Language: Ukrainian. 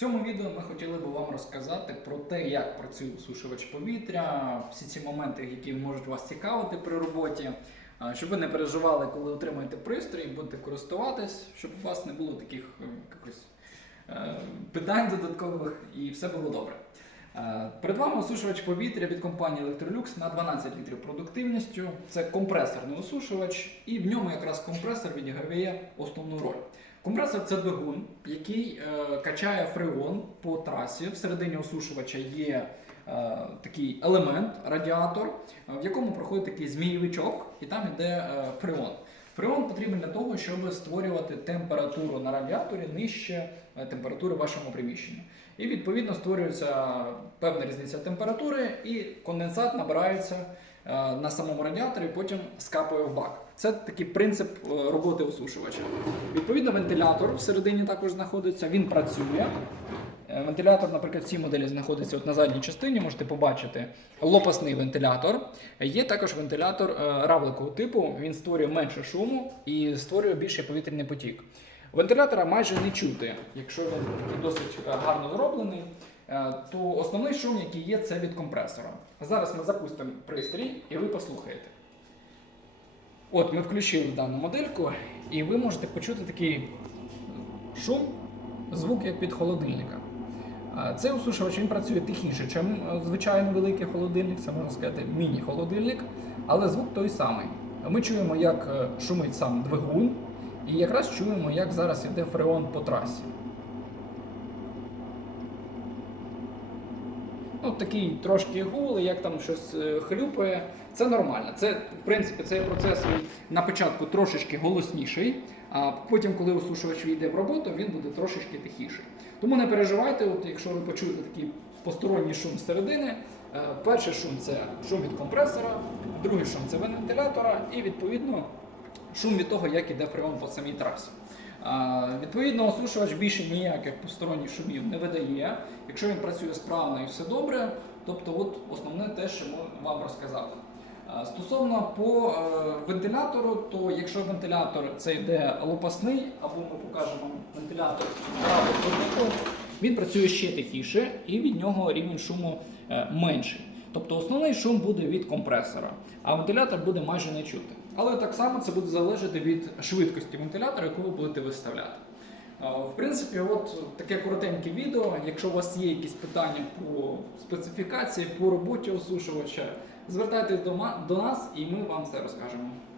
цьому відео ми хотіли би вам розказати про те, як працює осушувач повітря, всі ці моменти, які можуть вас цікавити при роботі, щоб ви не переживали, коли отримаєте пристрій, будете користуватись, щоб у вас не було таких е, якихось е, питань додаткових і все було добре. Е, Перед вами осушувач повітря від компанії Electrolux на 12 літрів продуктивністю. Це компресорний осушувач, і в ньому якраз компресор відіграє основну роль. Компресор це двигун, який е, качає фреон по трасі. Всередині осушувача є е, такий елемент, радіатор, е, в якому проходить такий змійовичок, і там йде е, фреон. Фреон потрібен для того, щоб створювати температуру на радіаторі нижче е, температури вашому приміщенні. І відповідно створюється певна різниця температури, і конденсат набирається е, на самому радіаторі, потім скапує в бак. Це такий принцип е, роботи осушувача. Відповідно, вентилятор всередині також знаходиться, він працює. Е, Вентилятор, наприклад, в цій моделі знаходиться от на задній частині, можете побачити лопасний вентилятор. Є також вентилятор е, равликового типу, він створює менше шуму і створює більший повітряний потік. Вентилятора майже не чути, якщо він досить е, гарно зроблений, то основний шум, який є, це від компресора. Зараз ми запустимо пристрій і ви послухаєте. От ми включили дану модельку, і ви можете почути такий шум, звук як від холодильника. Цей осушувач він працює тихіше, ніж звичайно великий холодильник, це можна сказати міні-холодильник, але звук той самий. Ми чуємо, як е, шумить сам двигун, і якраз чуємо, як зараз іде фреон по трасі. Ну, такий трошки гул, як там щось е, хлюпає. Це нормально. Це, в принципі, цей процес на початку трошечки голосніший, а потім, коли осушувач війде в роботу, він буде трошечки тихіший. Тому не переживайте, от якщо ви почуєте такий посторонній шум зсередини. е, Перший шум це шум від компресора, другий шум це вентилятора, і відповідно шум від того, як іде фреон по самій трасі. Відповідно, осушувач більше ніяких посторонніх шумів не видає. Якщо він працює справно і все добре, тобто от основне те, що ми вам розказали. Стосовно по е, вентилятору, то якщо вентилятор це йде лопасний, або ми покажемо вентилятор правого він працює ще тихіше і від нього рівень шуму е, менший. Тобто основний шум буде від компресора, а вентилятор буде майже не чути. Але так само це буде залежати від швидкості вентилятора, яку ви будете виставляти. В принципі, от таке коротеньке відео. Якщо у вас є якісь питання по специфікації, по роботі осушувача, звертайтесь до нас і ми вам все розкажемо.